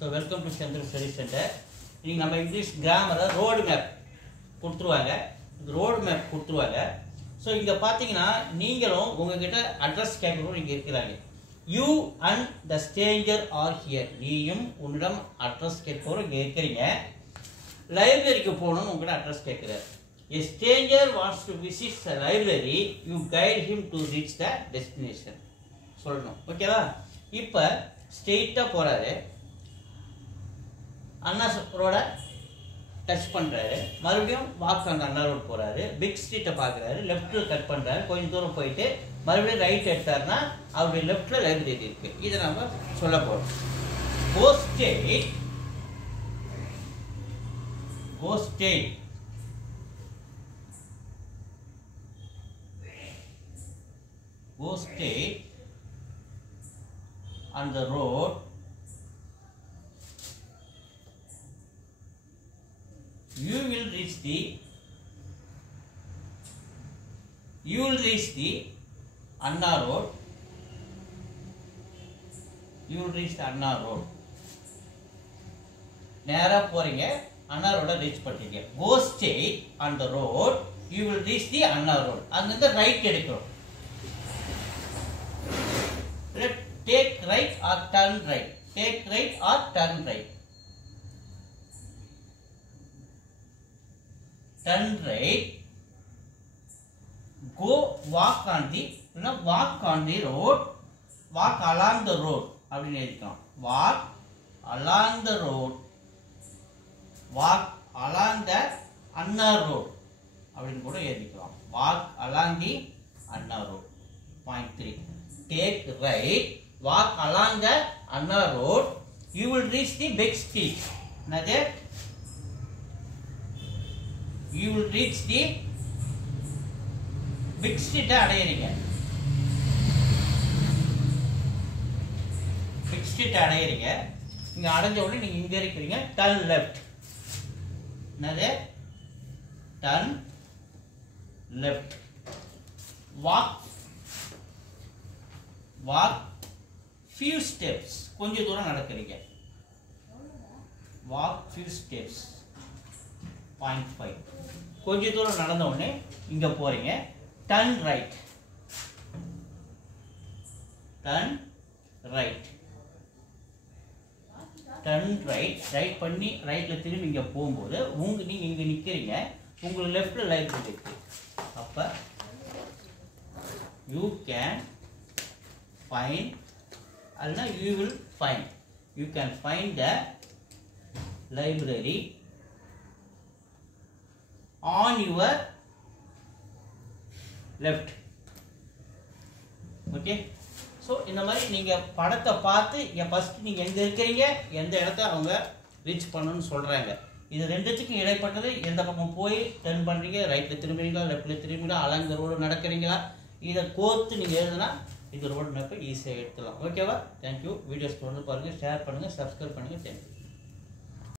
So welcome to Chandra Study Center. நீங்கள் நம்ம English கிராமரை road map கொடுத்துருவாங்க. ரோடு மேப் கொடுத்துருவாங்க. ஸோ இங்கே பார்த்தீங்கன்னா நீங்களும் உங்ககிட்ட அட்ரஸ் கேட்கணும் இங்கே இருக்கிறாங்க. You and the Stranger are here. நீயும் உன்னிடம் அட்ரஸ் கேட்கணும் இங்கே இருக்கிறீங்க. லைப்ரரிக்கு போகணும்னு உங்ககிட்ட அட்ரஸ் கேட்குறாரு. A stranger wants to visit the library. You guide him to reach the destination. சொல்லணும். ஓகேவா? இப்போ ஸ்ட்ரெயிட்டாக போகிறாரு. அண்ணா ரோட டச் பண்ணுறாரு. மறுபடியும் வாக் அந்த அண்ணா ரோடு போகிறாரு. பிக் ஸ்ட்ரீட்டை பார்க்குறாரு. லெஃப்ட்டில் கட் பண்ணுறாரு. கொஞ்சம் தூரம் போயிட்டு மறுபடியும் ரைட் எடுத்தாருன்னா அவருடைய லெஃப்ட்டில் லைப்ரரி இருக்குது. இதை நம்ம சொல்ல போகிறோம். Go straight. Go straight. Go straight on the road. You will reach the Anna Road. You will reach the Anna Road. நேரா போறீங்க, அண்ணா ரோட ரீச் பண்ணிட்டீங்க. Go straight on the road. You will reach the Anna Road. அங்கிருந்து right எடுக்கணும். Take right or turn right. Take right or turn right. Turn right. Go walk on the road. Walk along the road. அப்படின்னு எழுதிக்கலாம். Walk along the road. Walk along the Anna Road. அப்படின்னு கூட எழுதிக்கலாம். Walk along the Anna Road. Point 3. Take right. Walk along the Anna Road. You will reach the big street. Another. You will reach the big street. அடையறீங்க. Big street அடையறீங்க. இங்க அடைஞ்ச உடனே நீங்க இங்க இருக்கீங்க. Turn left. Another. Turn left. Walk few steps. கொஞ்ச தூரம் நடக்கிறீங்க. Walk few steps. Point 5. கொஞ்ச தூரம் நடந்த உடனே இங்க போறீங்க. Turn right. Turn right. Turn right. Right பண்ணி ரைட்ல திரும்பி இங்க போகும்போது நீங்க இங்க நிக்கிறீங்க. உங்க லெஃப்ட்ல லைப்ரரி இருக்கு. அப்ப you can find அல்லனா you will find. You can find the library on your left. Okay. So இந்த மாதிரி நீங்க படத்தை பார்த்து ஃபர்ஸ்ட் நீங்க எங்க இருக்கீங்க, எந்த இடத்தை அவங்க ரீச் பண்ணணும்னு சொல்றாங்க. இது ரெண்டுத்துக்கும் இடைப்பட்டது எந்த பக்கம் போய் டர்ன் பண்றீங்க, ரைட்ல திரும்புறீங்களா, லெஃப்ட்ல திரும்புறீங்களா, அலாங் தி ரோடு நடக்கிறீங்களா, இதை கோர்த்து நீங்க எழுதுனா இந்த ரோடு மேப்பை ஈஸியாக எடுத்துலாம். ஓகேவா? தேங்க்யூ. வீடியோஸ் தொடர்ந்து பாருங்கள், ஷேர் பண்ணுங்கள், சப்ஸ்கிரைப் பண்ணுங்கள். தேங்க்யூ.